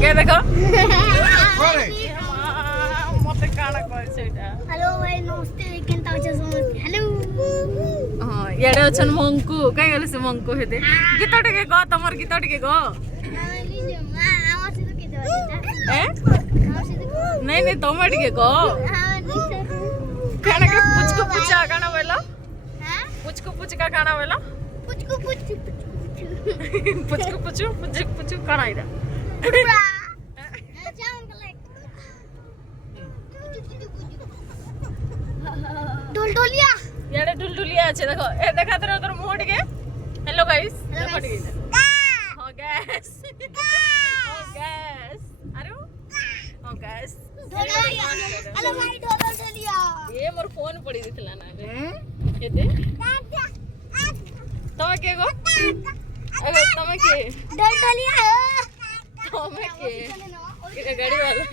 কে দেখো মতে কাଣା কইছে এটা हेलो भाई नमस्ते केनता होछ समस्ते हेलो हां याडे अछन मंकु काई गेले से मंकु हेते गीत टिके ग तमर गीत टिके ग आवाज से के दो ए आवाज से नहीं नहीं तम टिके ग हां खाना के पुचको पुचा गाना बोलो हां पुचको पुचका गाना बोलो पुचको पुच पुचको पुचु पुचक पुचु गाना इरा ढोलढोलिया याडे डुलडुलिया আছে দেখো এ দেখা তোর তোর মুহ টিকে हेलो गाइस দেখো টিকে हो गैस हो गैस अरे हो गैस हेलो भाई ढोलढोलिया ये मोर फोन पड़ी दिखला ना हेते तमे के गो अरे तमे के ढोलढोलिया तमे के गाड़ी वाला